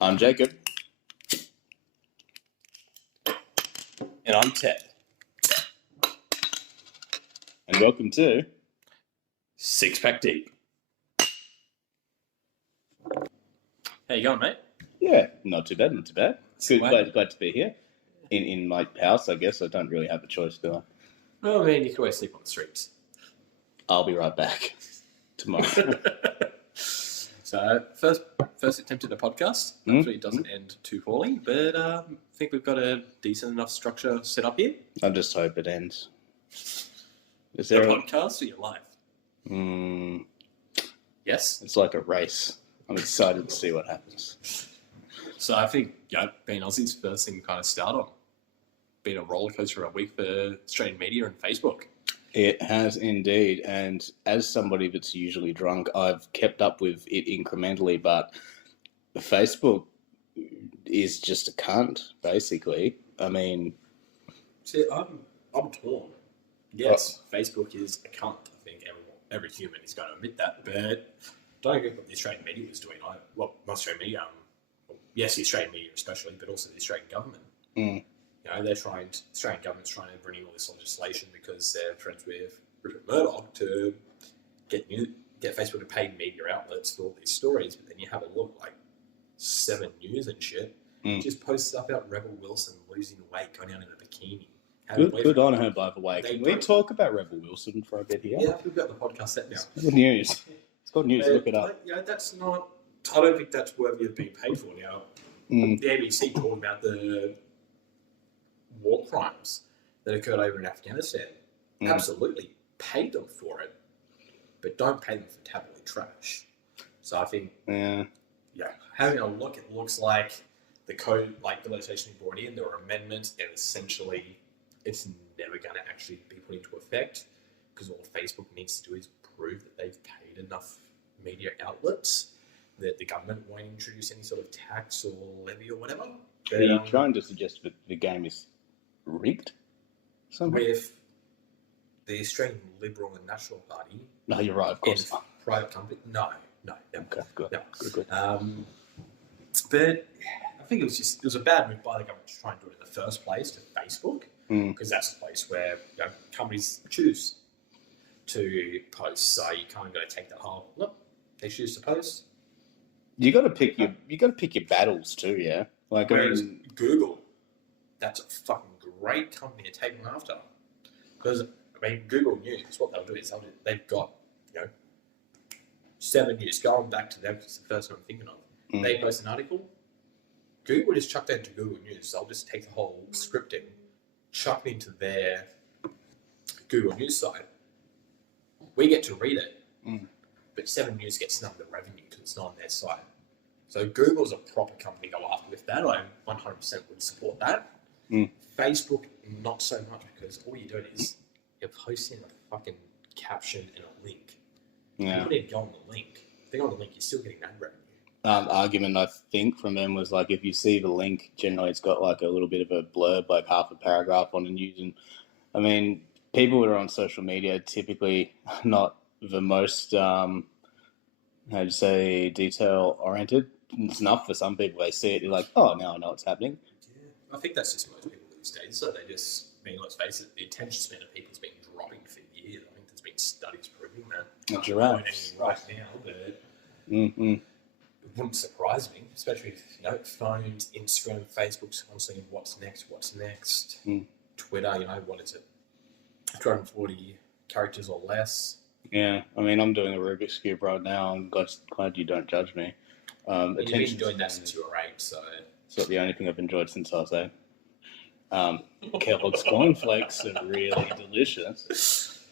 I'm Jacob. And I'm Ted. And welcome to Six Pack Deep. How you going, mate? Yeah, not too bad, not too bad. Good, Swag. glad to be here. In my house, I guess. I don't really have a choice, do I? Well, I mean, you can always sleep on the streets. I'll be right back tomorrow. So, first attempt at the podcast. Hopefully it doesn't end too poorly, but I think we've got a decent enough structure set up here. I just hope it ends. Is The there podcast or your life? Yes. It's like a race. I'm excited to see what happens. So I think, being Aussie's first thing to kind of start on. Been a roller coaster a week for Australian media and Facebook. It has indeed, and as somebody that's usually drunk, I've kept up with it incrementally, but Facebook is just a cunt, basically. I mean... See, I'm torn. Yes, Facebook is a cunt. I think every human is going to admit that, but don't agree with what the Australian media was doing. Not Australian media, yes, the Australian media especially, but also the Australian government. Australian government's trying to bring in all this legislation because they're friends with Rupert Murdoch to get Facebook to pay media outlets for all these stories. But then you have a look like 7 News and shit. Just posts stuff about Rebel Wilson losing weight, going down in a bikini. Good on her, by the way. Can we talk about Rebel Wilson for a bit here? Yeah, we've got the podcast set now. Good news. It's good news. Look it up. That's not... I don't think that's worthy of being paid for now. The ABC talking about the war crimes that occurred over in Afghanistan. Absolutely pay them for it, but don't pay them for tabloid trash. So I think, having a look, it looks like the code, like the legislation we brought in, there were amendments, and essentially it's never going to actually be put into effect because all Facebook needs to do is prove that they've paid enough media outlets that the government won't introduce any sort of tax or levy or whatever. Are you trying to suggest that the game is rigged somehow? With the Australian Liberal and National Party. No, you're right, of course. Private company. No. Okay, good. No. Good. But I think it was a bad move by the government to try and do it in the first place to Facebook, because that's the place where companies choose to post. So you kind of got to take that whole look. They choose to post. You got to pick your battles too, yeah. Like, whereas Google, that's a fucking great company to take them after, because Google News, what they'll do is they've got 7 News. Going back to them, because it's the first one I'm thinking of. They post an article. Google just chuck that into Google News. They'll just take the whole scripting, chuck it into their Google News site. We get to read it, but 7 News gets none of the revenue because it's not on their site. So Google's a proper company to go after with that. I 100% would support that. Facebook, not so much, because all you're doing is you're posting a fucking caption and a link. You don't even go on the link. If you go on the link, you're still getting that revenue. Argument, I think, from them was like, if you see the link, generally it's got like a little bit of a blurb, like half a paragraph on the news. And people that are on social media typically not the most, detail oriented. It's enough for some people. They see it, they're like, oh, now I know what's happening. Yeah, I think that's just most people these days. So they just, let's face it, the attention span of people has been dropping for years. I think there's been studies proving that. Giraffes. Right now, but it wouldn't surprise me, especially if, phones, Instagram, Facebook's constantly what's next. Twitter, what is it? 240 characters or less. Yeah, I'm doing a Rubik's Cube right now. I'm glad you don't judge me. You've been doing that since you were 8, so... It's not the only thing I've enjoyed since I was 8. Kellogg's cornflakes are really delicious.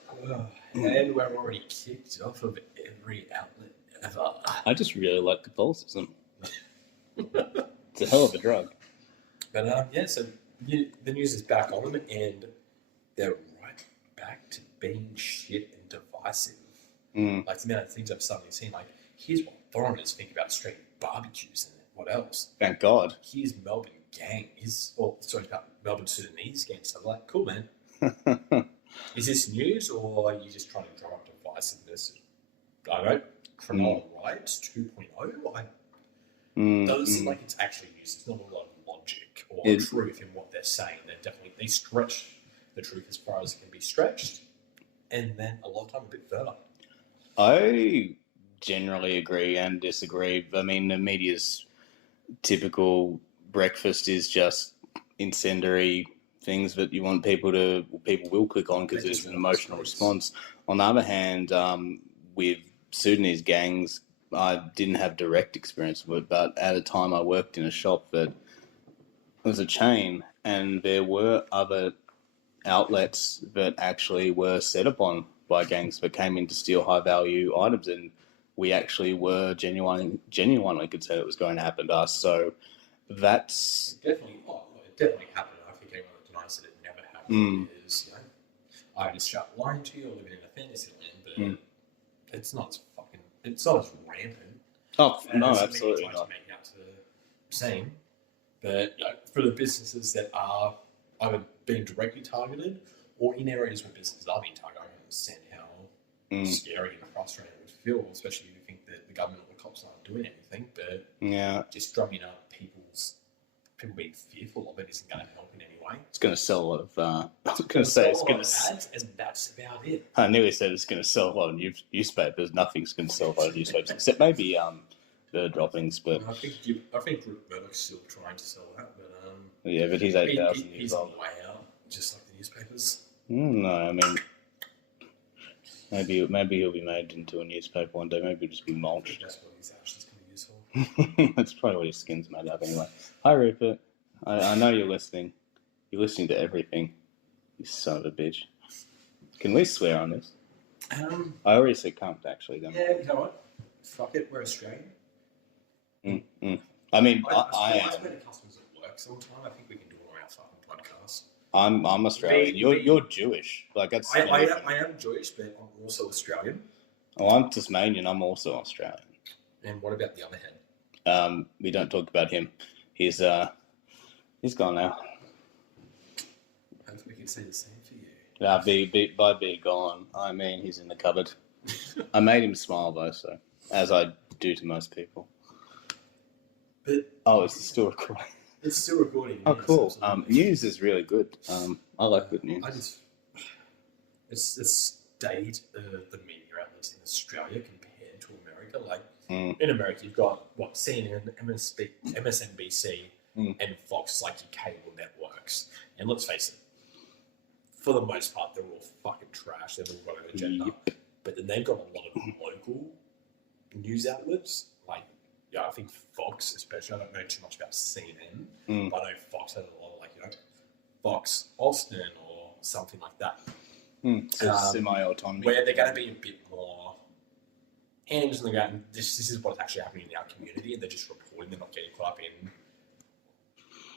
And we're already kicked off of every outlet ever. I just really like Catholicism. It's a hell of a drug. But so the news is back on them, and they're right back to being shit and divisive. Like the amount of things I've suddenly seen, like, here's what foreigners think about Australian barbecues and what else. Thank God. Here's Melbourne gang. About Melbourne Sudanese gang. So I'm like, cool, man. Is this news, or are you just trying to drum up divisiveness? I don't know. Cronulla Riots 2.0? Doesn't seem like it's actually used. It's not a lot of logic or truth in what they're saying. They stretch the truth as far as it can be stretched, and then a lot of time a bit further. I generally agree and disagree. I mean, the media's typical breakfast is just incendiary things that you want people will click on because it's an emotional response. On the other hand, with Sudanese gangs, I didn't have direct experience with it, but at a time I worked in a shop that was a chain, and there were other outlets that actually were set upon by gangs that came in to steal high value items, and we actually were genuinely could say it was going to happen to us. So that's it definitely happened. I think anyone that denies that it never happened is, I just start lying to you or living in a fantasy land, but it's not as rampant. Oh no, absolutely not. To make out to seem, but for the businesses that are either being directly targeted or in areas where businesses are being targeted, I understand how scary and frustrating it would feel, especially if you think that the government or the cops aren't doing anything. But just drumming up people being fearful of it isn't going to help in any way. It's going to sell a lot of. I was going to say it's going to ads, and that's about it. I nearly said it's going to sell a lot of newspapers. Nothing's going to sell a lot of newspapers except maybe the droppings. But I think Rupert Murdoch's still trying to sell that. But yeah, but he's 8,000 years he's old. on the way out, just like the newspapers. No, I mean. Maybe he'll be made into a newspaper one day. Maybe he'll just be mulched. That's what his ash is going to be useful. That's probably what his skin's made up anyway. Hi, Rupert. I know you're listening. You're listening to everything. You son of a bitch. Can we swear on this? I already said cunt, actually. Then. Yeah, you know what? Fuck it, we're Australian. I mean, I am. The customs at work sometime. I think we can do it on our fucking podcast. I'm Australian. You're Jewish. Like that's. I am Jewish, but I'm also Australian. Oh, I'm Tasmanian. I'm also Australian. And what about the other head? We don't talk about him. He's gone now. Hopefully we can say the same for you. By be gone, I mean he's in the cupboard. I made him smile though, so as I do to most people. But it's still recording. It's still recording. Oh, cool. News is really good. I like good news. It's the state of the media outlets in Australia compared to America. Like in America, you've got CNN, MSNBC, and Fox, like your cable networks. And let's face it, for the most part, they're all fucking trash. They've all got an agenda. Yep. But then they've got a lot of local news outlets. Like, I think Fox, especially. I don't know too much about CNN, but I know Fox has a lot of, Fox Austin or something like that. Semi-autonomy. Where they're going to be a bit more hands on the ground. This is what's actually happening in our community, and they're just reporting. They're not getting caught up in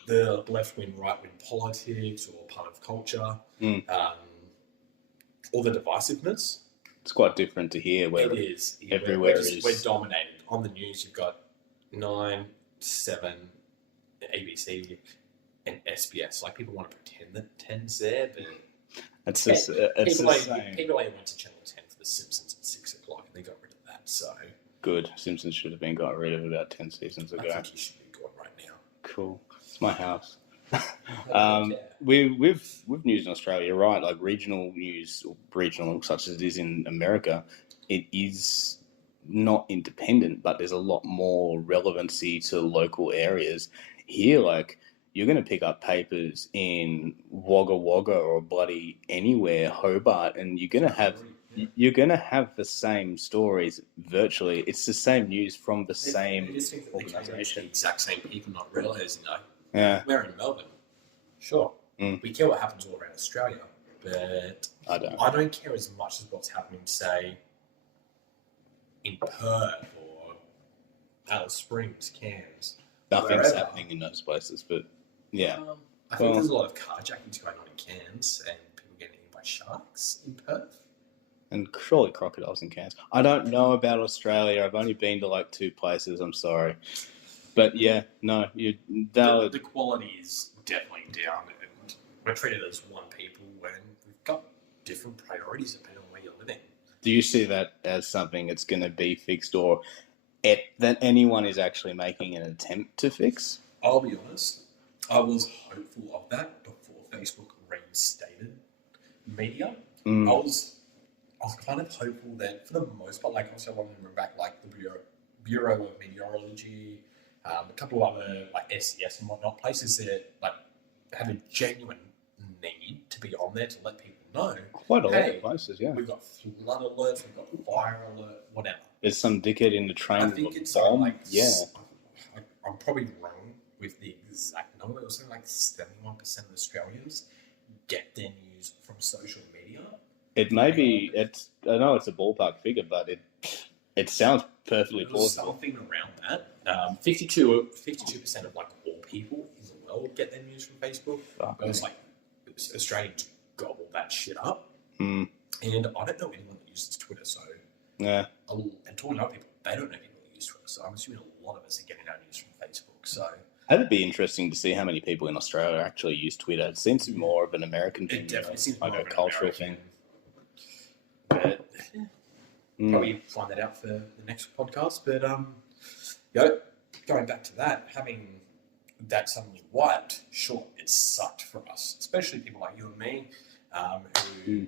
the left-wing, right-wing politics or part of culture, or the divisiveness. It's quite different to here, where it is. Everywhere we're dominated. On the news, you've got 9, 7, ABC, and SBS. Like, people want to pretend that 10's there, but it's the same. People only went to Channel 10 for The Simpsons at 6 o'clock, and they got rid of that. So good. Simpsons should have been got rid of about 10 seasons ago. I think you should be gone right now. Cool. It's my house. With news in Australia, right? Like regional news, or regional such as it is in America, it is not independent, but there's a lot more relevancy to local areas. Here, like, you're going to pick up papers in Wagga Wagga or bloody anywhere, Hobart, and you're going to have the same stories virtually. It's the same news from the same organisation. The exact same people, not realising, Yeah. We're in Melbourne. Sure. We care what happens all around Australia, but I don't care as much as what's happening, say, in Perth or Alice Springs, Cairns. Nothing's happening in those places, but yeah. I think there's a lot of carjackings going on in Cairns and people getting eaten by sharks in Perth. And surely crocodiles in Cairns. I don't know about Australia. I've only been to like 2 places. I'm sorry. But yeah, no, you're valid. The quality is definitely down, and we're treated as one people when we've got different priorities depending on where you're living. Do you see that as something that's going to be fixed, or that anyone is actually making an attempt to fix. I'll be honest, I was hopeful of that before Facebook reinstated media. I was kind of hopeful that for the most part, like also I want to remember back like the Bureau of Meteorology, a couple of other like SES and whatnot, places that like have a genuine need to be on there to let people know. Quite a lot of places, yeah. We've got flood alerts, we've got fire alert, whatever. There's some dickhead in the train. I think it's bomb. like, yeah. I'm probably wrong with the exact number. It was something like 71% of Australians get their news from social media. It may be. I know it's a ballpark figure, but it sounds perfectly plausible. Something around that. 52% of like all people as well get their news from Facebook. But it's like Australians gobble that shit up. And I don't know anyone that uses Twitter, so yeah. And talking to other people, they don't know people that use Twitter, so I'm assuming a lot of us are getting our news from Facebook. So it'd be interesting to see how many people in Australia actually use Twitter. It seems to be more of an American thing. It definitely seems like more a cultural thing. But probably find that out for the next podcast. But going back to that, having that suddenly wiped, sure, it sucked for us, especially people like you and me, who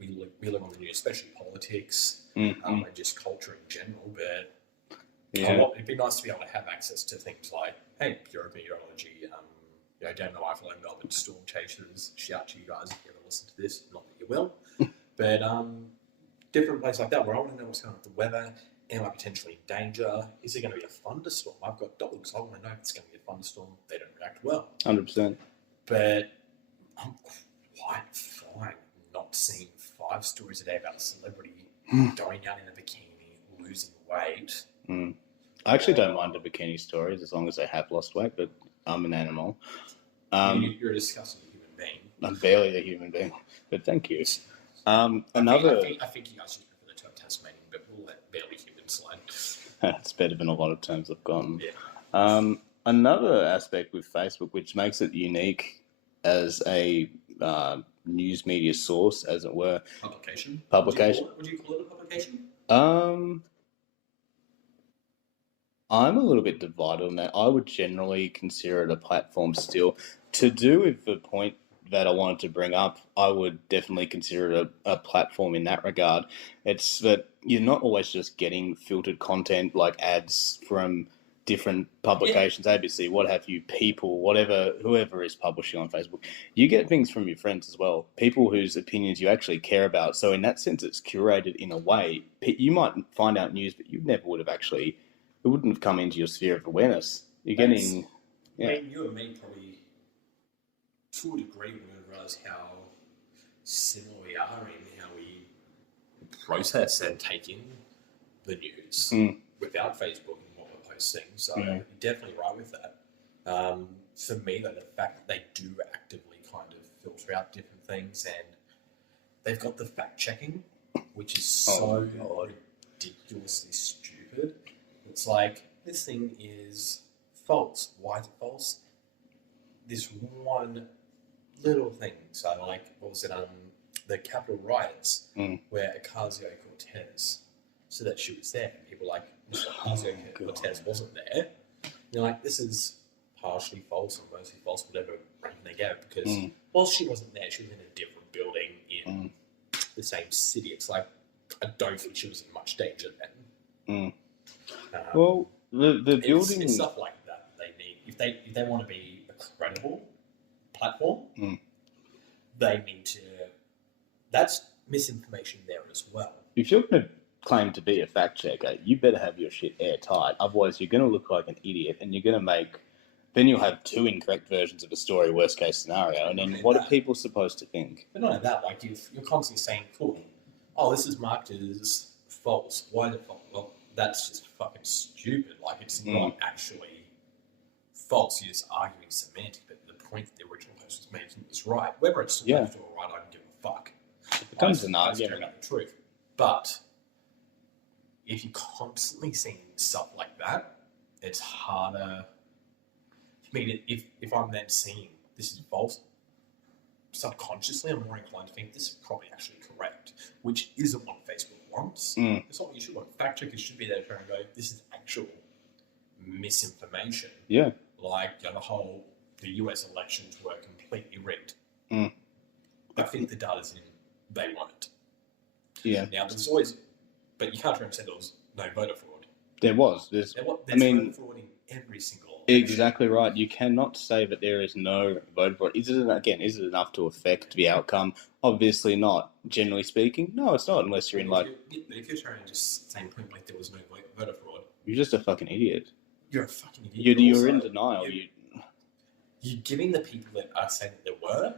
we live on the news, especially politics and just culture in general. But it'd be nice to be able to have access to things like, hey, Bureau of Meteorology, down the Eiffel and Melbourne storm chasers. Shout out to you guys if you ever listen to this. Not that you will. But different places like that where I want to know what's going on with the weather. Am I potentially in danger? Is there going to be a thunderstorm? I've got dogs. I want to know if it's going to be a thunderstorm. They don't react well. 100%. But I'm quite fine not seeing 5 stories a day about a celebrity going out in a bikini, losing weight. I actually don't mind the bikini stories as long as they have lost weight, but I'm an animal. You're a disgusting human being. I'm barely a human being, but thank you. I think you guys just prefer the term Tasmanian, but we'll let barely human slide. It's better than a lot of terms I've gotten. Yeah. Another aspect with Facebook, which makes it unique as a news media source, as it were. Publication. Would you call it a publication? I'm a little bit divided on that. I would generally consider it a platform still. To do with the point that I wanted to bring up, I would definitely consider it a platform in that regard. It's that you're not always just getting filtered content like ads from different publications, ABC, what have you, people, whoever is publishing on Facebook. You get things from your friends as well, people whose opinions you actually care about. So in that sense, it's curated in a way. You might find out news, but you never would have actually, it wouldn't have come into your sphere of awareness. You're getting... I mean, you and me probably, to a degree, we're going to realise how similar we are in how we process and take in the news without Facebook and what we're posting. So you're definitely right with that. For me, though, the fact that they do actively kind of filter out different things, and they've got the fact checking, which is so ridiculously stupid. It's like, this thing is false. Why is it false? This one little thing. So, like, what was it? The Capitol riots, where Ocasio-Cortez said that she was there, and people were like, Ocasio-Cortez wasn't there. You're like, this is partially false or mostly false, whatever ranking they gave, because while she wasn't there, she was in a different building in the same city. It's like, I don't think she was in much danger then. Well, the building... It's stuff like that they need. If they want to be a credible platform, they need to... That's misinformation there as well. If you're going to claim to be a fact checker, you better have your shit airtight. Otherwise, you're going to look like an idiot, and you're going to make... Then you'll have 2 incorrect versions of a story, worst case scenario, and then what are people supposed to think? But not only that, like, you're constantly saying, cool, oh, this is marked as false. Why is it false? Well, that's just fucking stupid. Like, it's not actually false. You're just arguing semantics, but the point that the original post was making was right. Whether it's left or right, I don't give a fuck. It becomes an argument about the truth. But if you're constantly seeing stuff like that, it's harder. I mean, if I'm then seeing this is false, subconsciously I'm more inclined to think this is probably actually correct, which isn't what Facebook wants. Mm. It's not what you should want. Fact checkers should be there trying to go, this is actual misinformation. Yeah. Like the US elections were completely rigged. Mm. I think the data's in, they want it. Yeah. Now, there's always, but you can't try and say there was no voter fraud. There's There's mean, voter fraud in every single election. exactly right. You cannot say that there is no vote fraud. Is it enough to affect the outcome? Obviously not. Generally speaking, no, it's not. Unless you're in But if you're trying to just say point like there was no voter fraud, you're just a fucking idiot. you're a fucking idiot. You're in denial. You're giving the people that are saying that there were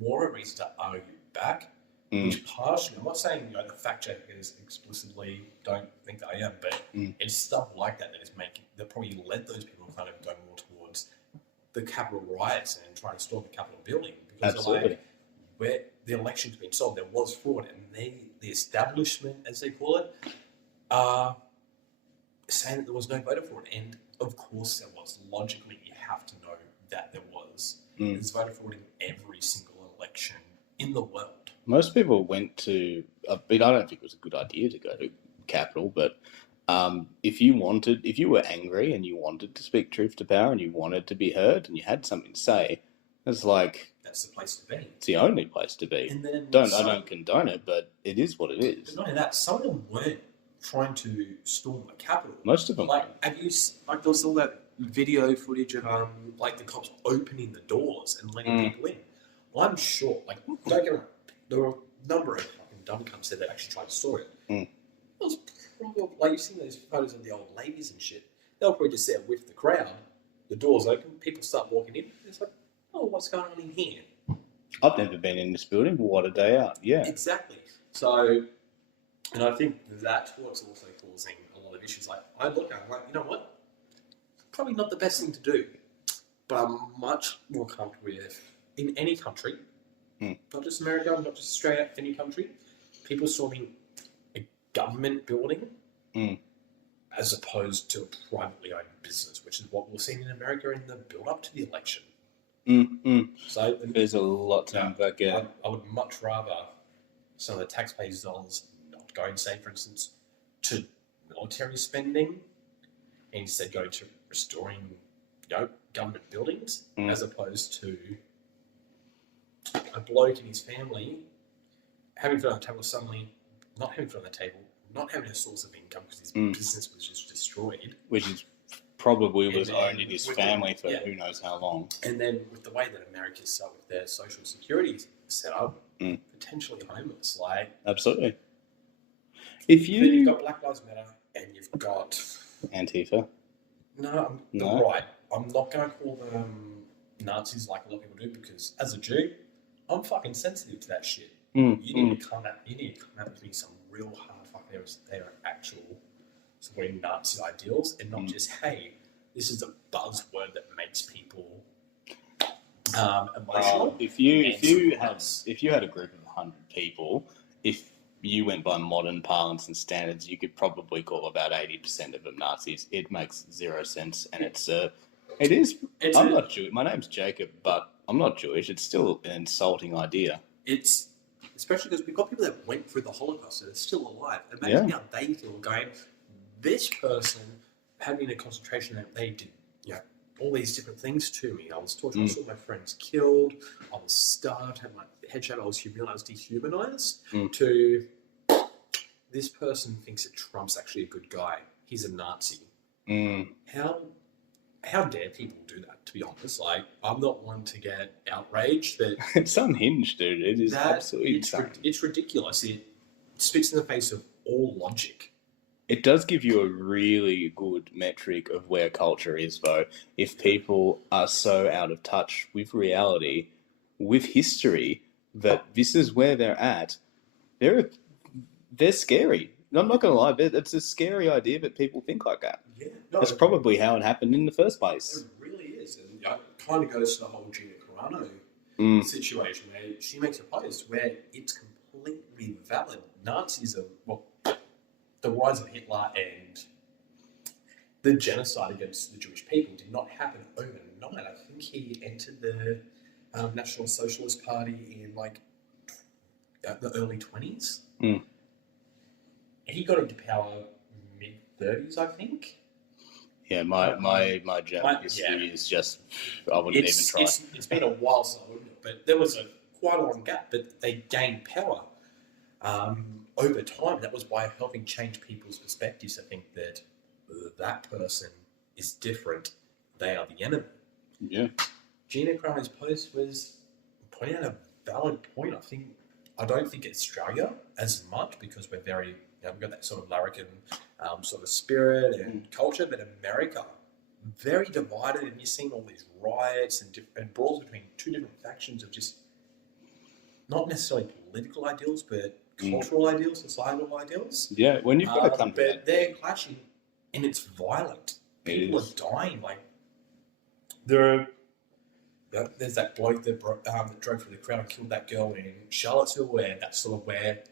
more a reason to argue back. Which partially, I'm not saying the fact checkers explicitly don't think that I am, but it's stuff like that is that probably led those people kind of go more towards the Capitol riots and trying to storm the Capitol building. Because Absolutely. like, where the election's been solved, there was fraud, and the establishment, as they call it, are saying that there was no voter fraud. And of course there was. Logically, you have to know that there was. There's voter fraud in every single election in the world. Most people went to, I don't think it was a good idea to go to Capitol, but if you were angry and you wanted to speak truth to power and you wanted to be heard and you had something to say, it's like, that's the place to be. It's the only place to be. And then I don't condone it, but it is what it is. But not only that, some of them weren't trying to storm the Capitol. Most of them. Like, there was all that video footage of the cops opening the doors and letting people in. Well, I'm sure, don't get me wrong, there were a number of fucking dumb cunts that actually tried to store it. It was probably, you've seen those photos of the old ladies and shit. They were probably just there with the crowd, the doors open, people start walking in, it's like, oh, what's going on in here? I've never been in this building, but what a day out. Yeah. Exactly. So, and I think that's what's also causing a lot of issues. Like, I look at it, you know what? Probably not the best thing to do, but I'm much more comfortable with, in any country, not just America, not just Australia, any country, people storming a government building as opposed to a privately owned business, which is what we're seeing in America in the build-up to the election. So there's a lot to unpack. Yeah. I would much rather some of the taxpayers' dollars not go, say, for instance, to military spending, and instead go to restoring, government buildings, as opposed to a bloke and his family having food on the table, suddenly not having food on the table, not having a source of income because his business was just destroyed. Which is probably was then owned in his family for who knows how long. And then with the way that America's set up with their social security set up, potentially homeless. Absolutely. Then you've got Black Lives Matter and you've got Antifa. No. Right. I'm not going to call them Nazis like a lot of people do, because as a Jew, I'm fucking sensitive to that shit. You need to come out with me some real hard fucking evidence that they are actual supporting Nazi ideals, and not just, hey, this is a buzzword that makes people emotional. If you had a group of 100 people, if you went by modern parlance and standards, you could probably call about 80% of them Nazis. It makes zero sense, and I'm not Jewish. My name's Jacob, but I'm not Jewish. It's still an insulting idea. It's especially because we've got people that went through the Holocaust that are still alive. Imagine how they feel going, this person had me in a concentration camp, they did all these different things to me. I was tortured, I saw my friends killed, I was starved, had my head shaved, I was humiliated, I was dehumanized, to this person thinks that Trump's actually a good guy. He's a Nazi. How dare people do that, to be honest? I'm not one to get outraged that... It's unhinged, dude. It is absolutely insane. It's ridiculous. It spits in the face of all logic. It does give you a really good metric of where culture is, though. If people are so out of touch with reality, with history, that this is where they're at, they're scary. I'm not going to lie, it's a scary idea that people think like that. Yeah, that's probably how it happened in the first place. It really is. And it kind of goes to the whole Gina Carano situation, where she makes a post where it's completely valid. Nazism, the rise of Hitler and the genocide against the Jewish people did not happen overnight. I think he entered the National Socialist Party in the early 20s. he got into power mid-30s, I think. Yeah, my German history is just, I wouldn't even try. It's been a while, so I wouldn't, but there was quite a long gap, but they gained power over time. That was by helping change people's perspectives. I think that person is different. They are the enemy. Yeah. Gina Carano's post was pointing out a valid point. I don't think Australia as much because we're very, we've got that sort of larrikin sort of spirit and culture, but America, very divided, and you're seeing all these riots and brawls between two different factions of just not necessarily political ideals, but cultural ideals, societal ideals. Yeah, when you've got a country, but they're clashing, and it's violent. People are dying. Like there's that bloke that drove through the crowd and killed that girl in Charlottesville, where that's sort of where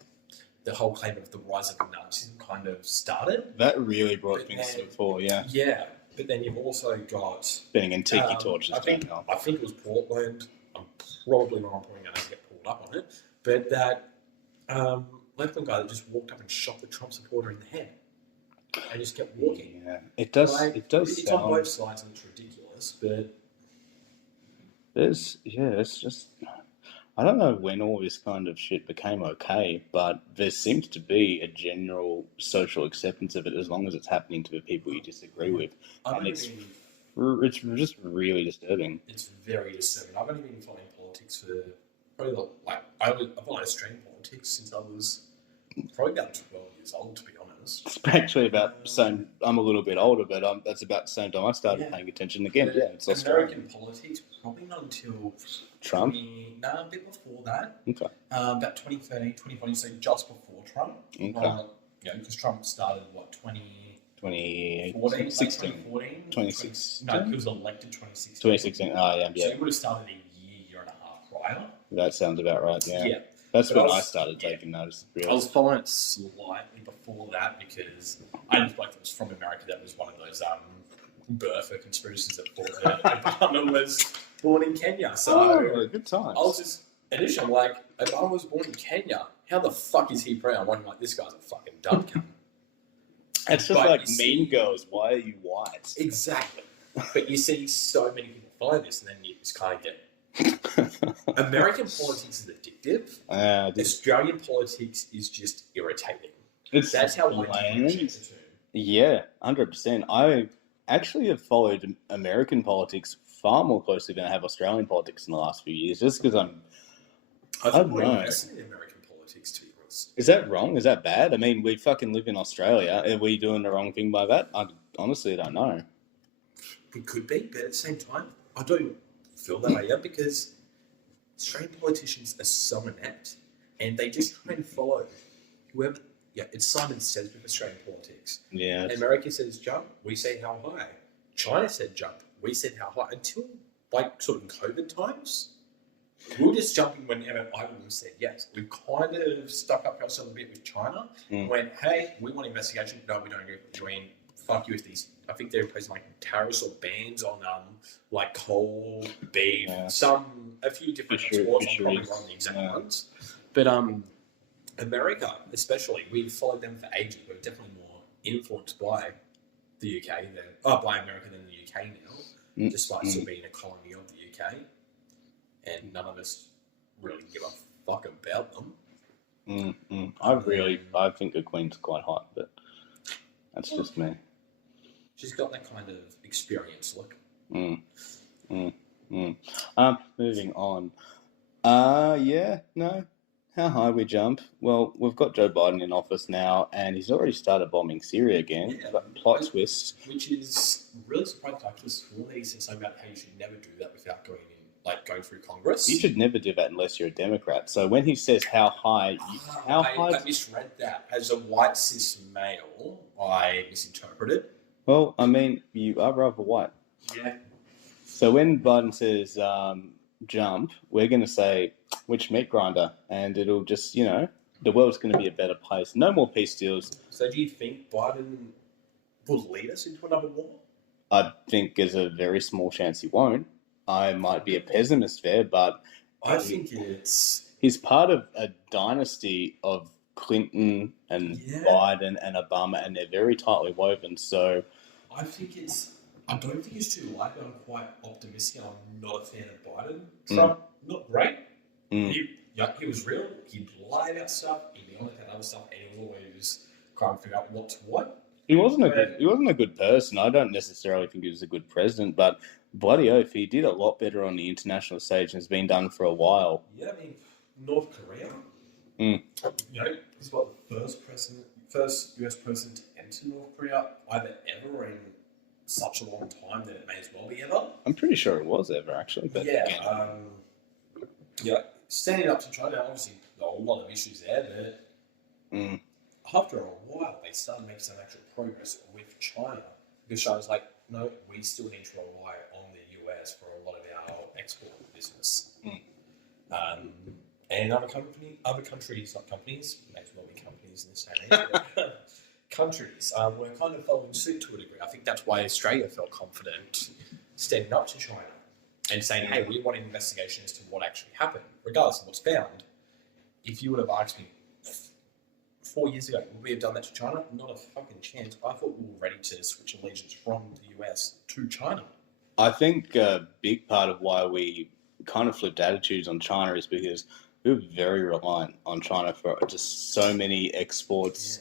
the whole claim of the rise of Nazism kind of started. That really brought things to the fore, yeah. Yeah, but then you've also got being in tiki torches. I think it was Portland. I'm probably not pointing out to get pulled up on it, but that left-wing guy that just walked up and shot the Trump supporter in the head and just kept walking. Yeah, it does. It does. It's on both sides, and it's ridiculous. But it's just. I don't know when all this kind of shit became okay, but there seems to be a general social acceptance of it as long as it's happening to the people you disagree with. And it's just really disturbing. It's very disturbing. I've only been following politics for probably I've followed Australian politics since I was probably about 12 years old, to be honest. It's actually about the same. I'm a little bit older, but that's about the same time I started paying attention again. Yeah, it's American politics, probably not until Trump. A bit before that. Okay. About 2013, 2020, so just before Trump. Okay. Because Trump started, 2014? 2014? 2016? No, he was elected 2016. 2016, yeah. So he would have started a year and a half prior. That sounds about right, yeah. That's when I started taking notice, really. I was following it slightly before that because I just like it was from America. That was one of those birther conspiracies that thought that Obama was born in Kenya. So good times. I was just initially like, Obama was born in Kenya. How the fuck is he brown? I'm like, this guy's a fucking dumb cunt. It's just like Mean Girls. Why are you white? Exactly. But you see so many people follow this, and then you just kind of get. American politics is addictive. Australian politics is just irritating. That's how I Yeah, 100%. I actually have followed American politics far more closely than I have Australian politics in the last few years, just because I don't know. Invested in American politics, to be honest. Is that wrong? Is that bad? I mean, we fucking live in Australia. Are we doing the wrong thing by that? I honestly don't know. It could be, but at the same time, I don't feel that way because Australian politicians are so inept and they just try and follow whoever. Yeah, it's Simon Says with Australian politics. Yeah. America says jump, we say how high. China said jump, we said how high. Until sort of COVID times, we were just jumping whenever either of them said yes. We kind of stuck up ourselves a bit with China. Went, hey, we want investigation. No, we don't agree with you. Fuck you with these. I think they're imposing tariffs or bans on coal, beef, a few different exports. I'm probably wrong the exact ones, but America, especially, we've followed them for ages. We're definitely more influenced by the UK by America than the UK now, despite still being a colony of the UK, and none of us really give a fuck about them. I think the Queen's quite hot, but that's just me. She's got that kind of experience look. Moving on. How high we jump? Well, we've got Joe Biden in office now, and he's already started bombing Syria again. Yeah, plot twist. Which is really surprising. I could have he said something about how you should never do that without going through Congress. You should never do that unless you're a Democrat. So when he says how high, I misread that. As a white cis male, I misinterpreted. Well, I mean, you are rather white. Yeah. So when Biden says jump, we're going to say, which meat grinder? And it'll just, the world's going to be a better place. No more peace deals. So do you think Biden will lead us into another war? I think there's a very small chance he won't. I might be a pessimist there, but I think he's part of a dynasty of Clinton and Yeah. Biden and Obama, and they're very tightly woven. So I don't think it's too light, but I'm quite optimistic. I'm not a fan of Biden. Trump, not great. He was real. He'd lie about stuff. He'd be honest about other stuff, and he would always try and figure out what's what. he wasn't a good person. I don't necessarily think he was a good president, but bloody oath, he did a lot better on the international stage and has been done for a while. Yeah, I mean, North Korea. He's what, the first US president to enter North Korea either ever in such a long time that it may as well be ever. I'm pretty sure it was ever actually. But standing up to China, obviously there are a lot of issues there, but after a while they started making some actual progress with China because China's like, no, we still need to rely on the US for a lot of our export business. And other countries, not companies, may as well be companies in this day and age, countries were kind of following suit to a degree. I think that's why Australia felt confident standing up to China and saying, hey, we want an investigation as to what actually happened, regardless of what's found. If you would have asked me 4 years ago, would we have done that to China? Not a fucking chance. I thought we were ready to switch allegiance from the US to China. I think a big part of why we kind of flipped attitudes on China is because we were very reliant on China for just so many exports.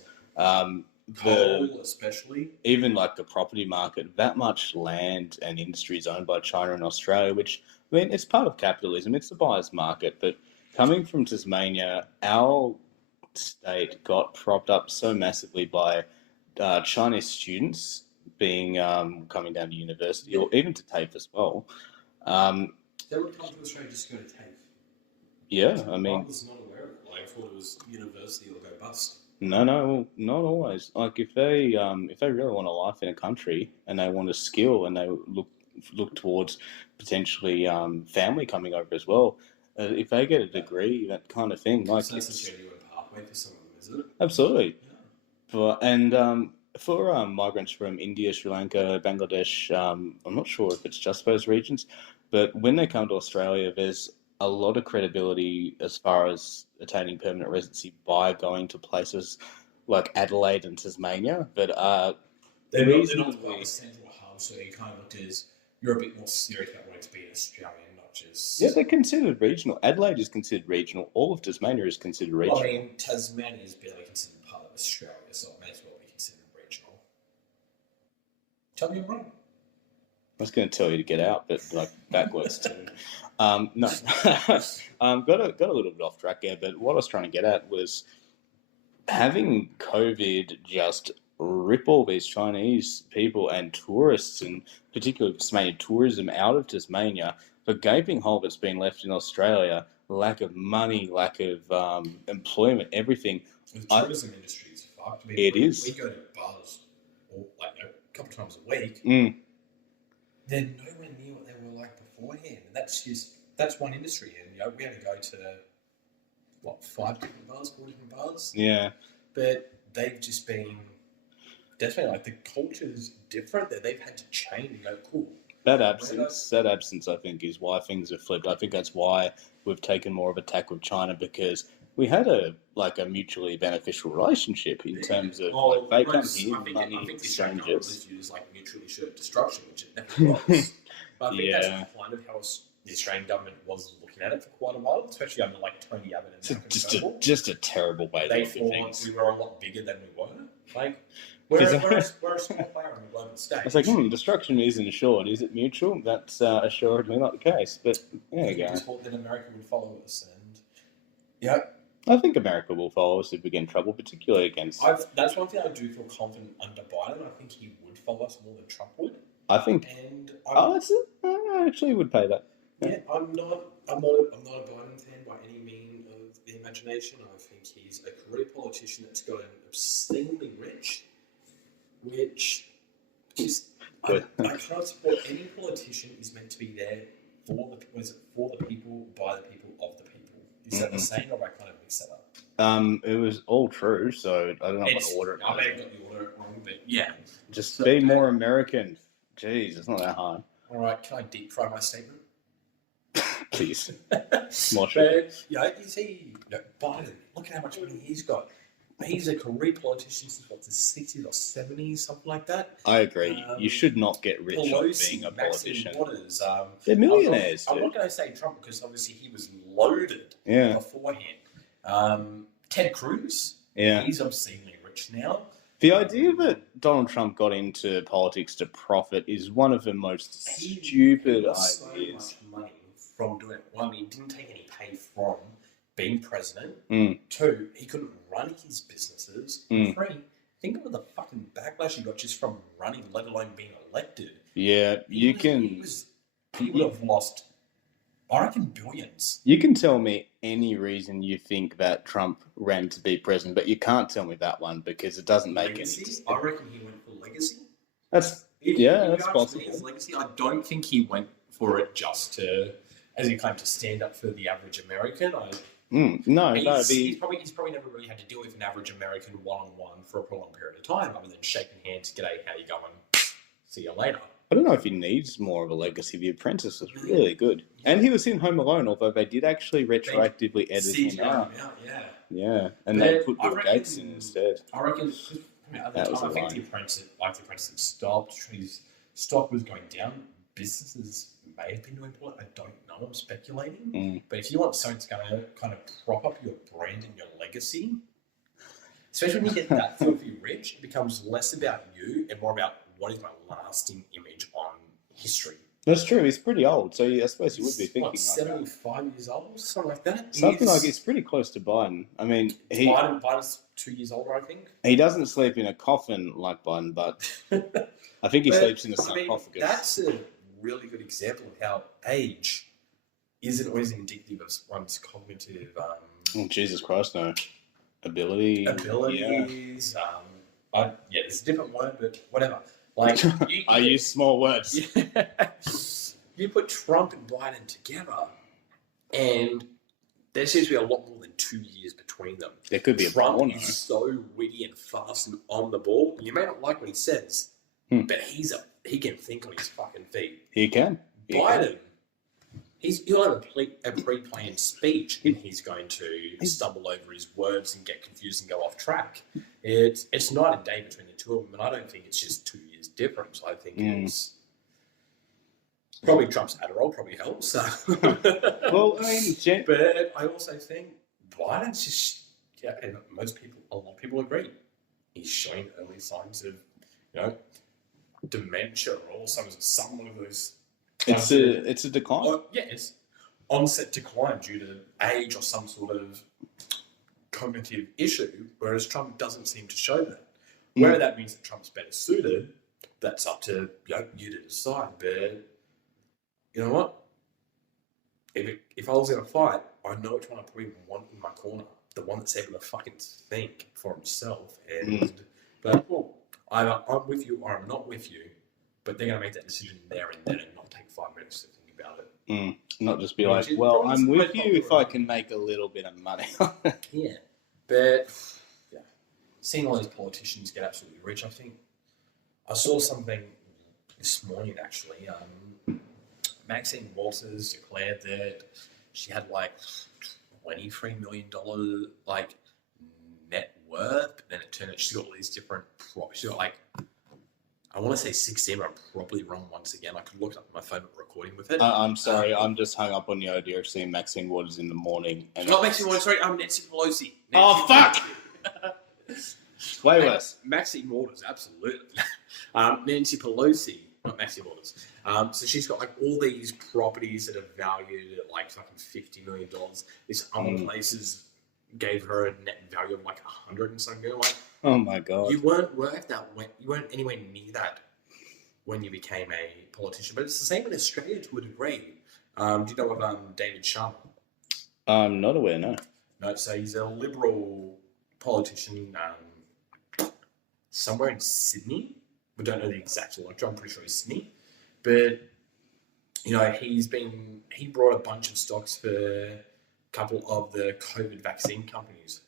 Coal, especially. Even like the property market, that much land and industry is owned by China and Australia, which, I mean, it's part of capitalism. It's a buyer's market. But coming from Tasmania, our state got propped up so massively by Chinese students being coming down to university, or even to TAFE as well. They would come to Australia just to go to TAFE. Yeah, I mean, I was not aware of it. I thought it was university or go bust. No, not always. Like if they really want a life in a country and they want a skill and they look towards potentially family coming over as well, if they get a degree, that kind of thing, like so that's a genuine pathway for some of them, is it? Absolutely. Yeah. For migrants from India, Sri Lanka, Bangladesh, I'm not sure if it's just those regions, but when they come to Australia, there's a lot of credibility as far as attaining permanent residency by going to places like Adelaide and Tasmania. But they're not quite a central hub, so you kind of look as you're a bit more serious about wanting to be an Australian, not just. Yeah, they're considered regional. Adelaide is considered regional. All of Tasmania is considered regional. Well, I mean, Tasmania is barely considered part of Australia, so it may as well be considered regional. Tell me I'm wrong. I was going to tell you to get out, but like backwards too. No, got a little bit off track there. But what I was trying to get at was having COVID just rip all these Chinese people and tourists, and particularly Tasmanian tourism, out of Tasmania. The gaping hole that's been left in Australia, lack of money, lack of employment, everything. The tourism industry is fucked. I mean, it is. We go to bars a couple times a week. They're nowhere near what they were like beforehand, and that's one industry. And we had to go to 4 different bars. Yeah, but they've just been definitely like the culture's different. That they've had to change and go cool. That absence, I think, is why things have flipped. I think that's why we've taken more of a tack with China, because we had a mutually beneficial relationship in terms of they come here, money exchanges. It was like mutually assured destruction, which it never was. But I think that's kind of how the Australian government was looking at it for quite a while, especially under like Tony Abbott and just a terrible way to look at things. We were a lot bigger than we were. Like we're a small player on the global stage. It's like, destruction isn't assured. Is it mutual? That's assuredly not the case. But there you go. Just thought that America would follow us, and I think America will follow us if we get in trouble, particularly against. That's one thing I do feel confident under Biden. I think he would follow us more than Trump would. I think. And I actually would pay that. Yeah, I'm not a Biden fan by any means of the imagination. I think he's a career politician that's gotten obscenely rich, which is I can't support any politician is meant to be there for the people, by the people, of the people. Is that the saying, or have I kind of mixed that up? It was all true, so I don't know what order. I may have got the order wrong, but yeah. Just be more American. Jeez, it's not that hard. All right, can I deep fry my statement? Please. More sure. Yeah, you see, Biden, look at how much money he's got. he's a career politician since what, the 60s or 70s, something like that. I agree. You should not get rich off being a Maxine politician. Waters, They're millionaires. I'm not going to say Trump because obviously he was loaded beforehand. Ted Cruz, he's obscenely rich now. The idea that Donald Trump got into politics to profit is one of the most stupid ideas. So much money from doing it. One, he didn't take any pay from being president. 2, he couldn't run his businesses. 3, think of the fucking backlash he got just from running, let alone being elected. Yeah, He would have lost, I reckon, billions. You can tell me any reason you think that Trump ran to be president, but you can't tell me that one because it doesn't make any sense. I reckon he went for legacy. That's possible. His legacy, I don't think he went for it just to, as he claimed, to stand up for the average American. He's probably never really had to deal with an average American one-on-one for a prolonged period of time, other than shaking hands, "G'day, how you going? See you later." I don't know if he needs more of a legacy. The Apprentice was really good. And he was in Home Alone, although they did actually retroactively edit him out. Yeah, and they put Bill Gates in instead. I reckon, at the time, I think the Apprentice had stopped. His stock was going down. Businesses may have been doing poorly. I don't know. I'm speculating. But if you want something that's going to kind of prop up your brand and your legacy, especially when you get that filthy rich, it becomes less about you and more about what is my lasting image on history. That's true. He's pretty old, so I suppose you would be thinking 75 years old, something like that. He's pretty close to Biden. I mean, Biden's 2 years older, I think. He doesn't sleep in a coffin like Biden, but I think he sleeps in a sarcophagus. That's a really good example of how age isn't always indicative of one's cognitive. Jesus Christ, no. Abilities. It's a different word, but whatever. Like I use small words. You put Trump and Biden together, and there seems to be a lot more than 2 years between them. There could be Trump is so witty and fast and on the ball. You may not like what he says, but he can think on his fucking feet. He can. Biden, he'll have a pre-planned speech, and he's going to stumble over his words and get confused and go off track. It's night and day between the two of them, and I don't think it's just 2 years difference. I think it's probably Trump's Adderall probably helps. Well, I mean, but I also think Biden's just and a lot of people agree. He's showing early signs of dementia or some of those. It's a decline. It's onset decline due to age or some sort of cognitive issue, whereas Trump doesn't seem to show that. Whether that means that Trump's better suited, that's up to you to decide. But you know what? If I was in a fight, I know which one I probably want in my corner. The one that's able to fucking think for himself. But either I'm with you or I'm not with you. But they're going to make that decision there and then and not take 5 minutes to think about it. Not just be like, well, I'm with you if I can make a little bit of money. Yeah. But, seeing all these politicians get absolutely rich, I think. I saw something this morning, actually. Maxine Waters declared that she had $23 million net worth. But then it turned out she's got all these different she's got I want to say 16, but I'm probably wrong once again. I could look it up on my phone, but recording with it. I'm sorry, I'm just hung up on the idea of seeing Maxine Waters in the morning. Not Maxine Waters, sorry, Nancy Pelosi. Fuck! Way worse. Maxine Waters, absolutely. Nancy Pelosi, not Maxine Waters. So she's got all these properties that are valued at fucking $50 million. These other places gave her a net value of 100 and something. Oh my god! You weren't worth that. You weren't anywhere near that when you became a politician. But it's the same in Australia to a degree. Do you know of David Sharma? I'm not aware. No. No. So he's a Liberal politician somewhere in Sydney. We don't know the exact electorate. I'm pretty sure it's Sydney. But he brought a bunch of stocks for a couple of the COVID vaccine companies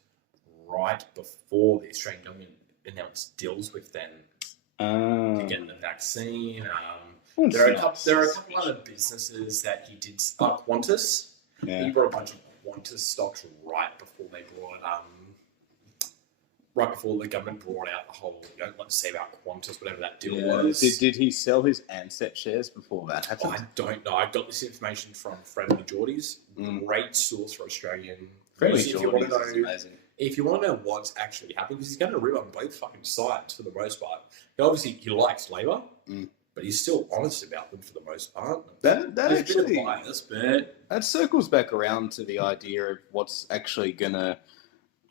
right before the Australian government announced deals with them to get the vaccine. There are a couple other businesses that he did. Qantas. Yeah. He brought a bunch of Qantas stocks right before they brought right before the government brought out the whole, let's say about Qantas, whatever that deal Yeah. was. Did he sell his Ansett shares before that happened? I don't know. I got this information from Friendly Geordies. Great source for Australian. Friendly news. If you want to Geordies is know, amazing. if you want to know what's actually happening, because he's going to rip on both fucking sides for the most part. He likes Labor, but he's still honest about them for the most part. That There's actually a bit of bias, but that circles back around to the idea of what's actually gonna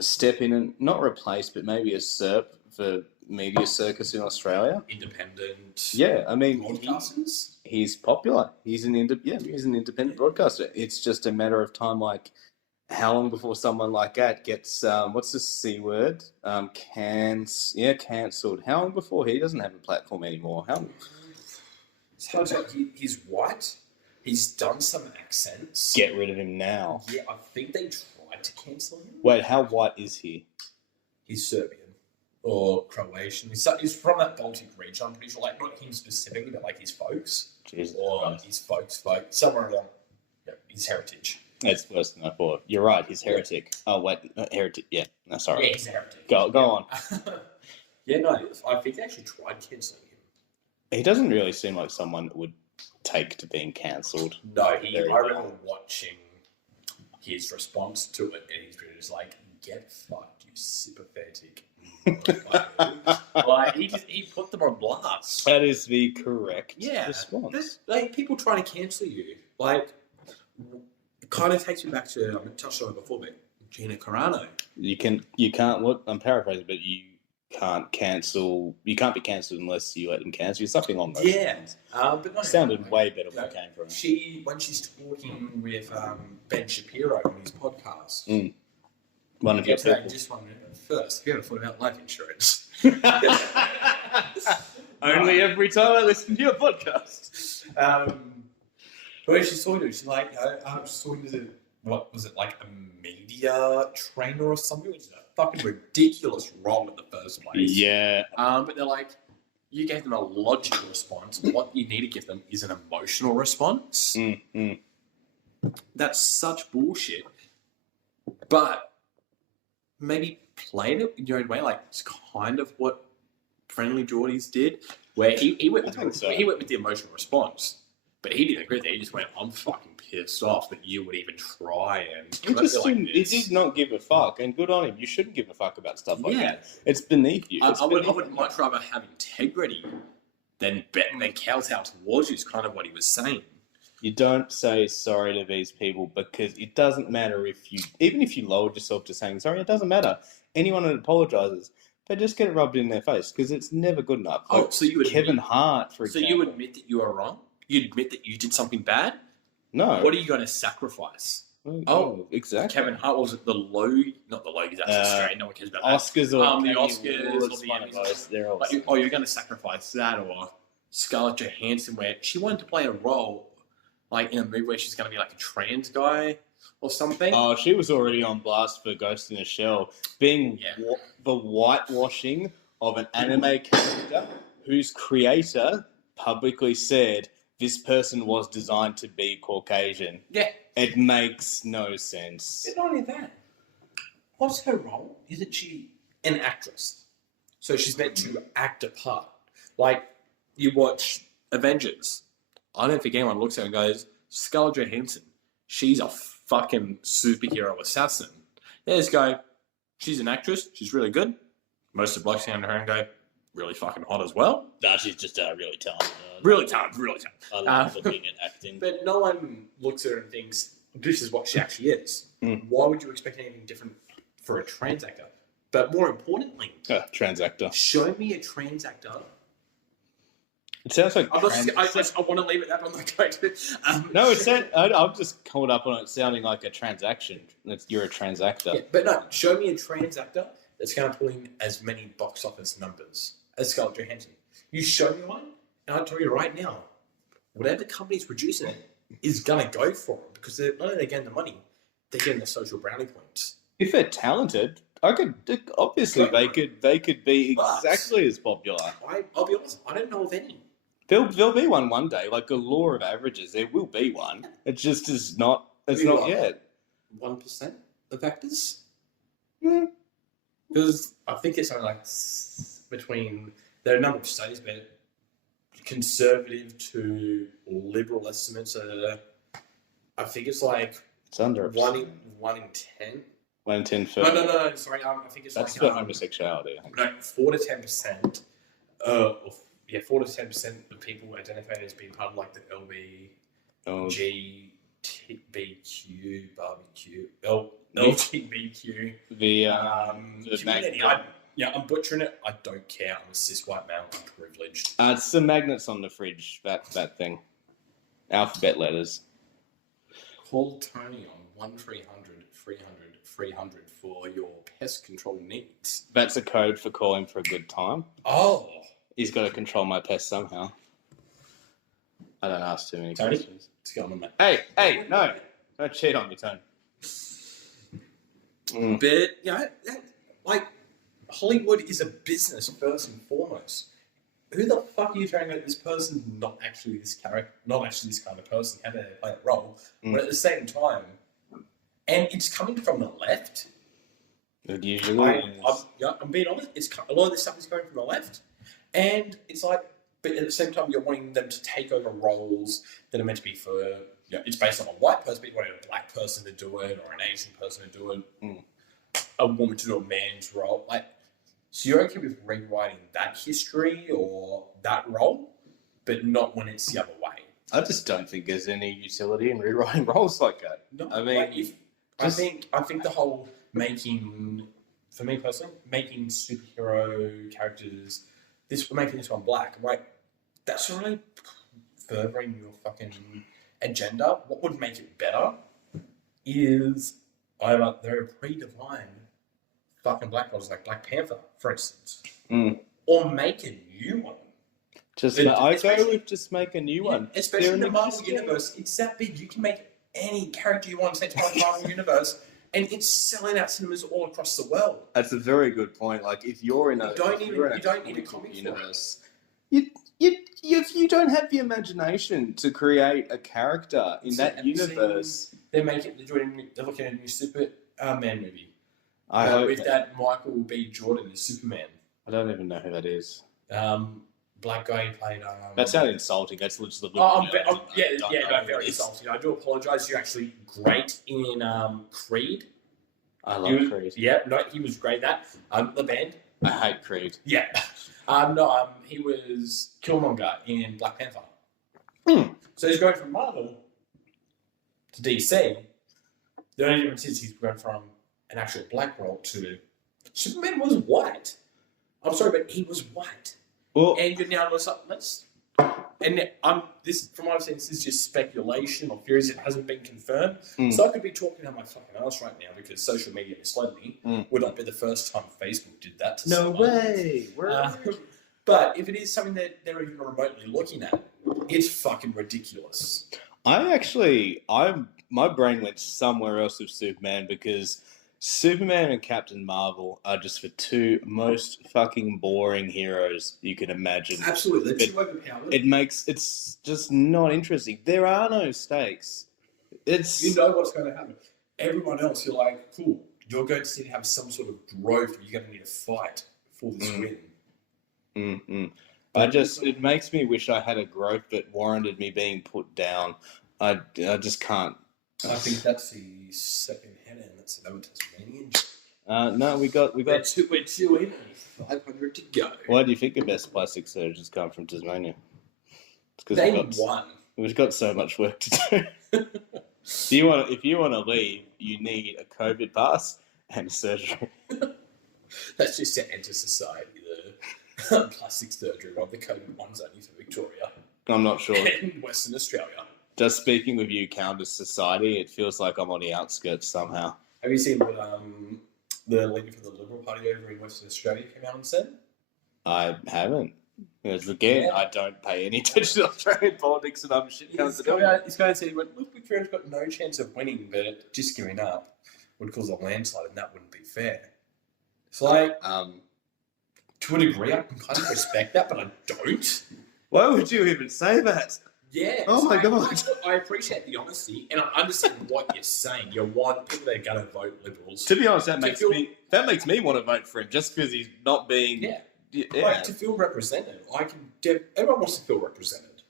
step in and not replace, but maybe usurp the media circus in Australia. independent. Yeah, I mean, broadcasters. he's popular. He's an independent broadcaster. It's just a matter of time, like how long before someone like that gets what's the C word? Cancelled. How long before he doesn't have a platform anymore? How? So he's white. He's done some accents. Get rid of him now. Yeah, I think they tried to cancel him. Wait, how white is he? He's Serbian or Croatian. He's from that Baltic region. I'm pretty sure, like not him specifically, but like his folks Jesus or Christ. his folks, somewhere along his heritage. It's worse than I thought. You're right. He's heretic. Oh wait, heretic. Yeah. No, sorry. Yeah, he's a heretic. Go on. Yeah, no, I think they actually tried cancelling him. He doesn't really seem like someone that would take to being cancelled. No, I Very remember well. watching his response to it, and he's pretty just like, "Get fucked, you sympathetic." Like he put them on blast. That is the correct Yeah, response. There's, like people trying to cancel you, like it kind of takes me back to I touched on it before, but Gina Carano. You can't. What I'm paraphrasing, but you can't cancel. You can't be cancelled unless you let them cancel you. Something along those Yeah, lines. but no, Sounded way better no, when it came from. when she's talking with Ben Shapiro on his podcast. One of your Okay, people. just 1 minute first. Have you ever thought about life insurance? Only every time I listen to your podcast. When she's talking to, she's like, she's talking to what was it, like a media trainer or something, which is a fucking ridiculous role in the first place. Yeah. But they're like, you gave them a logical response. What you need to give them is an emotional response. That's such bullshit. But maybe played it in your own way. Like it's kind of what Friendly Geordies did, where he went with he went with the emotional response, but he didn't agree with it. He just went, "I'm fucking pissed off that you would even try and." He did not give a fuck, and good on him. You shouldn't give a fuck about stuff like that. It's beneath you. I would much rather have integrity than kowtow towards you. Is kind of what he was saying. You don't say sorry to these people because it doesn't matter even if you lowered yourself to saying sorry, it doesn't matter. Anyone that apologises, they just get it rubbed in their face because it's never good enough. Oh, so you Kevin Hart, for example. So you admit that you are wrong? You admit that you did something bad? No. What are you going to sacrifice? Oh, exactly. Kevin Hart, was it the not the Logies, that's Australian, no one cares about Oscars or the Oscars or the one of those. They're all you're going to sacrifice that, or Scarlett Johansson, where she wanted to play a role like in a movie where she's going to be like a trans guy or something. Oh, she was already on blast for Ghost in the Shell, being the whitewashing of an anime character whose creator publicly said this person was designed to be Caucasian. Yeah. It makes no sense. But not only that, what's her role? Isn't she an actress? So she's meant to act a part. Like, you watch Avengers. I don't think anyone looks at her and goes, Scarlett Johansson, she's a fucking superhero assassin. They just go, she's an actress, she's really good. Most of the blokes stand her and go, really fucking hot as well. No, she's just really talented. Really talented. I love looking at acting. But no one looks at her and thinks, this is what she actually is. Why would you expect anything different for a trans actor? But more importantly, trans actor. Show me a trans actor. It sounds like I want to leave it that, but I'm not going to. No, I'm just caught up on it sounding like a transaction. You're a trans actor. Yeah, but no, show me a trans actor that's going to pull in as many box office numbers as Scarlett Johansson. You show me one, and I'll tell you right now, whatever company's producing it is going to go for them because they're not only getting the money, they're getting the social brownie points. If they're talented, obviously they could be exactly as popular. I'll be honest, I don't know of any. There'll be one day, like a law of averages. There will be one. It just is not. It's not yet. 1% of actors. Because I think it's only like between, there are a number of studies, but conservative to liberal estimates are, I think it's like It's under one in 10. 1 in 10 for. No. Sorry, I think it's That's like for homosexuality. I think. no, 4 to 10%. 4 to 10% of people identified as being part of like the LGBTQ barbecue. LGBTQ. The community. I'm butchering it. I don't care. I'm a cis white male. I'm privileged. it's the magnets on the fridge. That thing. Alphabet letters. Call Tony on 1300 for your pest control needs. That's a code for calling for a good time. Oh. He's got to control my pest somehow. I don't ask too many Tony? questions. What's going on, mate? Hey, no. Don't cheat on me, Tony. But, like, Hollywood is a business first and foremost. Who the fuck are you trying to make this person not actually this character, not actually this kind of person? How do they play that role? But at the same time, and it's coming from the left. It usually is. I'm being honest. A lot of this stuff is coming from the left, and it's like, but at the same time, you're wanting them to take over roles that are meant to be for. It's based on a white person, but you want a black person to do it, or an Asian person to do it, a woman to do a man's role, like. So you're okay with rewriting that history or that role, but not when it's the other way. I just don't think there's any utility in rewriting roles like that. No, I mean, I think the whole for me personally, making superhero characters, making this one black, right? That's really furthering your fucking agenda. What would make it better is either there are predefined fucking black models like Black Panther, for instance, or make a new one. I go with just make a new one. Especially in the Marvel universe, it's that big. You can make any character you want to set to the Marvel universe, and it's selling out cinemas all across the world. That's a very good point. Like if you're in a, you don't need a comic universe, if you don't have the imagination to create a character in that universe, they're looking at a new Superman movie. I hope with that Michael B. Jordan as Superman. I don't even know who that is. Black guy who played. That sounded insulting. That's literally. Very insulting. I do apologise. You're actually great in Creed. I love Creed. Yeah, no, he was great. That the band. I hate Creed. Yeah. He was Killmonger in Black Panther. So he's going from Marvel to DC. The only difference is he's going from an actual black role to Superman was white. I'm sorry, but he was white. Well, and you're now this from what I've seen, this is just speculation or theories. It hasn't been confirmed. So I could be talking out my fucking ass right now because social media misled me. Would not be the first time Facebook did that to someone. Way. But if it is something that they're even remotely looking at, it's fucking ridiculous. My brain went somewhere else with Superman because Superman and Captain Marvel are just the two most fucking boring heroes you can imagine. Absolutely, they're too overpowered. It's just not interesting. There are no stakes. You know what's going to happen. Everyone else, you're like, cool. You're going to need to have some sort of growth. You're going to need to fight for this win. It makes me wish I had a growth that warranted me being put down. I just can't. I think that's the second head end. That's the Tasmanian. No, we got. We're two in. 500 to go. Why do you think the best plastic surgeons come from Tasmania? It's because we've got so much work to do. If you want to leave, you need a COVID pass and surgery. That's just to enter society. The plastic surgery, right? The COVID one's only for Victoria. I'm not sure. And Western Australia. Just speaking with you counters society, it feels like I'm on the outskirts somehow. Have you seen what the leader for the Liberal Party over in Western Australia came out and said? I haven't. Because again, I don't pay any attention to Australian politics and I'm shit comes to do it. He's going to say, look, Victoria's got no chance of winning, but just giving up would cause a landslide and that wouldn't be fair. It's like, to a degree, I can kind of respect that, but I don't. Why would you even say that? Yeah. Oh so my God. I appreciate the honesty, and I understand what you're saying. You want people that are going to vote Liberals. To be honest, that makes feel- me want to vote for him just because he's not being. Yeah. Yeah. Like, to feel represented. Everyone wants to feel represented.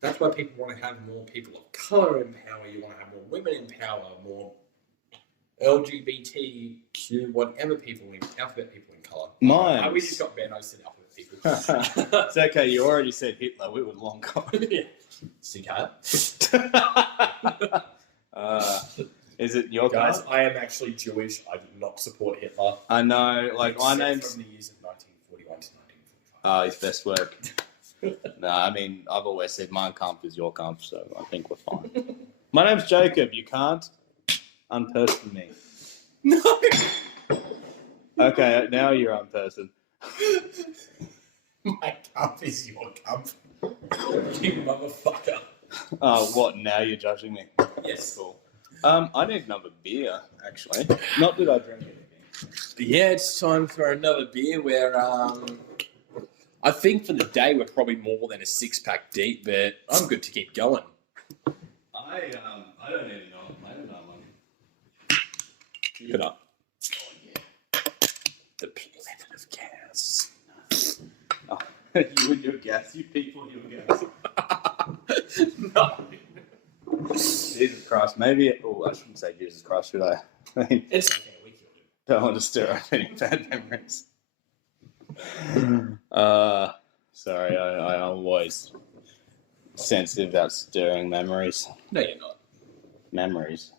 That's why people want to have more people of colour in power. You want to have more women in power, more LGBTQ, whatever people in alphabet people in colour. Mine. We just got banned. I said alphabet people. It's okay. You already said Hitler. We were long gone. Yeah. Sick hat. Is it your Guys, card? I am actually Jewish. I do not support Hitler. I know. Like my Except name's. from the years of 1941 to 1945. His best work. No, I mean I've always said my Kampf is your Kampf, so I think we're fine. My name's Jacob. You can't unperson me. No. Okay, now you're unperson. My cup is your cup. You motherfucker. Oh, what? Now you're judging me? Yes. Cool. I need another beer, actually. Not that I drink anything. Yeah, it's time for another beer where I think for the day we're probably more than a 6-pack deep, but I'm good to keep going. I don't even know. I don't know one. Good up. Oh yeah. The planet of gas. Oh, you and your gas, you people and your gas. No. Jesus Christ, maybe. I shouldn't say Jesus Christ, should I? I mean, It's okay, we killed it. don't want to stir up any bad memories. Sorry, I'm always sensitive about stirring memories. No, you're not. Memories.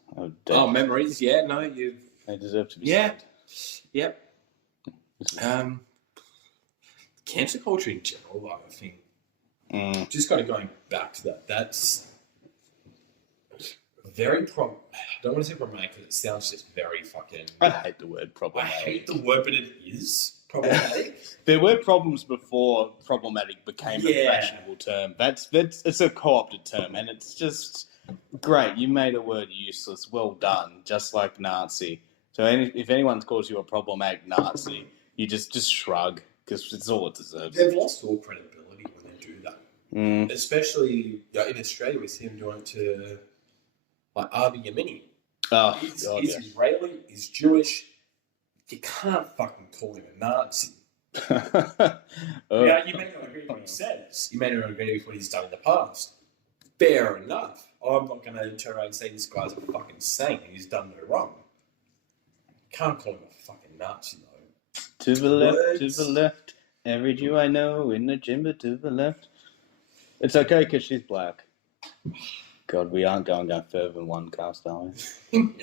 Oh, memories? Yeah, no, you've... They deserve to be Yeah. stirred. Yep. Cancer culture in general, though, I think, just kind of going back to that, that's very I don't want to say problematic because it sounds just very fucking... I hate the word I problematic. hate the word, but it is problematic. There were problems before problematic became a Yeah. fashionable term. It's a co-opted term, and it's just great. You made a word useless. Well done. Just like Nazi. So if anyone calls you a problematic Nazi, you just shrug because it's all it deserves. They've lost all credibility when they do that. Mm. Especially in Australia, we see them doing it to like Avi Yemeni. Oh, He's God, Israeli, he's Jewish. You can't fucking call him a Nazi. yeah. Yeah, you may not agree with what he says. You may not agree with what he's done in the past. Fair enough. I'm not going to turn around and say this guy's a fucking saint and he's done no wrong. Can't call him a fucking Nazi, though. To the left, Words. to the left. Every Jew I know in the gym, but to the left. It's okay because she's black. God, we aren't going further than one cast, are we?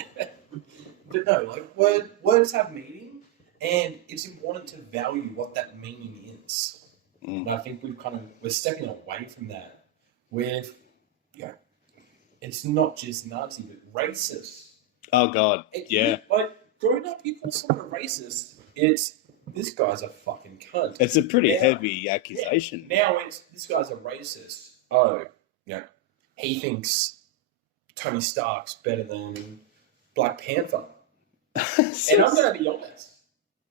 But no, like words have meaning, and it's important to value what that meaning is. And I think we're stepping away from that. With, it's not just Nazi, but racist. Oh, God, yeah. Like growing up, you call someone a racist. It's this guy's a fucking cunt. It's a pretty Yeah. heavy accusation. Now it's this guy's a racist. Oh, he thinks Tony Stark's better than Black Panther. And I'm going to be honest.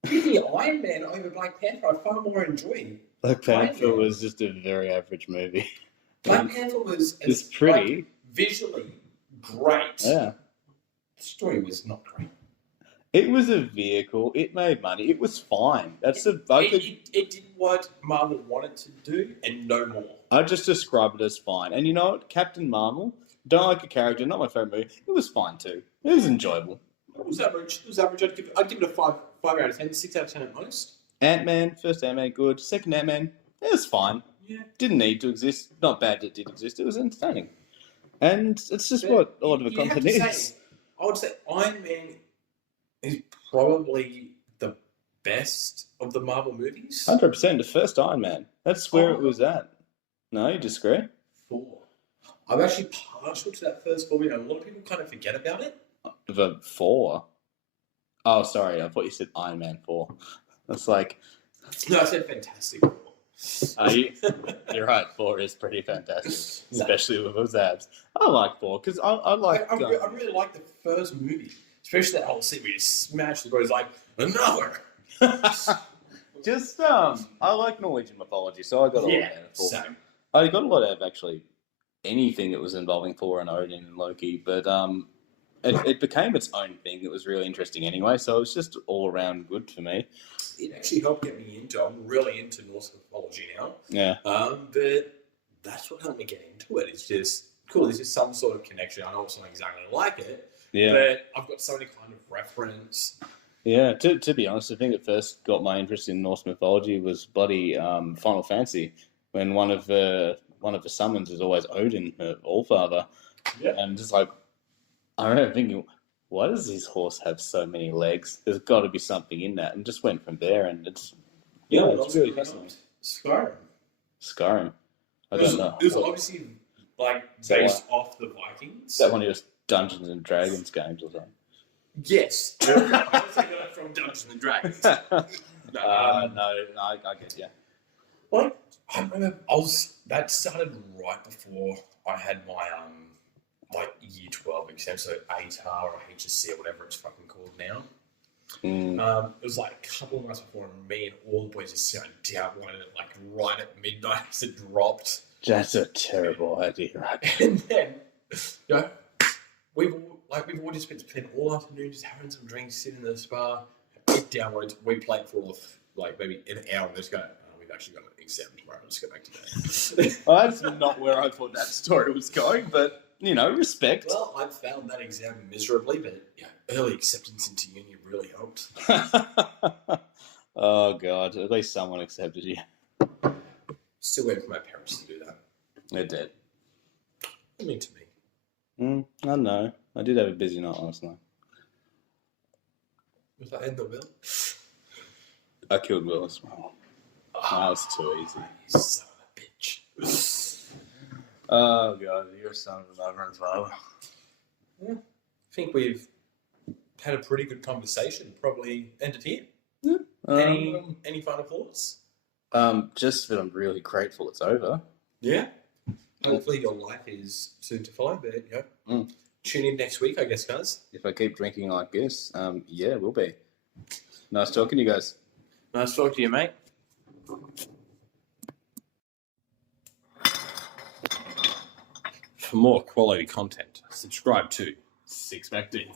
Picking Iron Man over Black Panther, I far more enjoy. Black Panther was just a very average movie. Black Panther was It's pretty. visually great. Yeah. The story was not great. It was a vehicle. It made money. It was fine. It did what Marvel wanted to do and no more. I just describe it as fine. And you know what? Captain Marvel, don't like a character, not my favorite movie. It was fine too. It was enjoyable. It was average. I'd give it a 5 out of 10, 6 out of 10 at most. Ant-Man, first Ant-Man, good. Second Ant-Man, it was fine. Yeah. Didn't need to exist. Not bad that it did exist. It was entertaining. And it's just what a lot of the You have content to is. say, I would say Iron Man is probably the best of the Marvel movies. 100%. The first Iron Man. That's where it was at. No, you disagree? 4. I'm actually partial to that first movie. A lot of people kind of forget about it. The 4? Oh, sorry. I thought you said Iron Man 4. That's like... No, I said Fantastic Four. You're right. 4 is pretty fantastic, especially with those abs. I like 4 because I like. I really like the first movie, especially that whole scene where you smash the boys like another. Just I like Norwegian mythology, so I got a lot out of 4. Same. I got a lot out of actually anything that was involving Thor and Odin and Loki, but it became its own thing. It was really interesting anyway, so it was just all around good for me. It actually helped get me into. I'm really into Norse mythology now. Yeah. But that's what helped me get into it. It's just cool. There's just some sort of connection. I know it's not exactly like it, Yeah. but I've got so many kind of reference. Yeah, to be honest, the thing that first got my interest in Norse mythology was bloody Final Fantasy, when one of the summons is always Odin, Allfather, Yeah. and just like I remember thinking, why does this horse have so many legs? There's got to be something in that, and just went from there, and it's it's really fascinating. Skyrim. Skyrim, I don't know. It was obviously like So based off the Vikings. Is that one of your Dungeons and Dragons games or something? Yes. I was thinking that from Dungeons and Dragons. No, I get you. Like, I remember that started right before I had my like year 12 exam, so ATAR or HSC or whatever it's fucking called now. It was like a couple of months before, and me and all the boys just sat down one it like right at midnight as it dropped. That's a terrible idea, right? And then, you know, we've all just spent all afternoon just having some drinks, sitting in the spa, eat downwards. We played for like maybe an hour, and just go, oh, we've actually got an exam tomorrow. Let's go back to bed. Well, that's not where I thought that story was going, but respect. Well, I failed that exam miserably, but early acceptance into uni really helped. Oh god, at least someone accepted you. Still waiting for my parents to do that. They're dead. I mean, to me. I don't know. I did have a busy night last night. Was that in the will? I killed Will as well. That was too easy. You son of a bitch. Oh god, you're a son of a mother and father. I think we've had a pretty good conversation. Probably ended here. Any final thoughts? Just that I'm really grateful it's over. Yeah. Hopefully your life is soon to follow, but tune in next week, I guess, guys. If I keep drinking like this, yeah, we'll be. Nice talking to you guys. Nice talking to you, mate. For more quality content, subscribe to Six Pack D.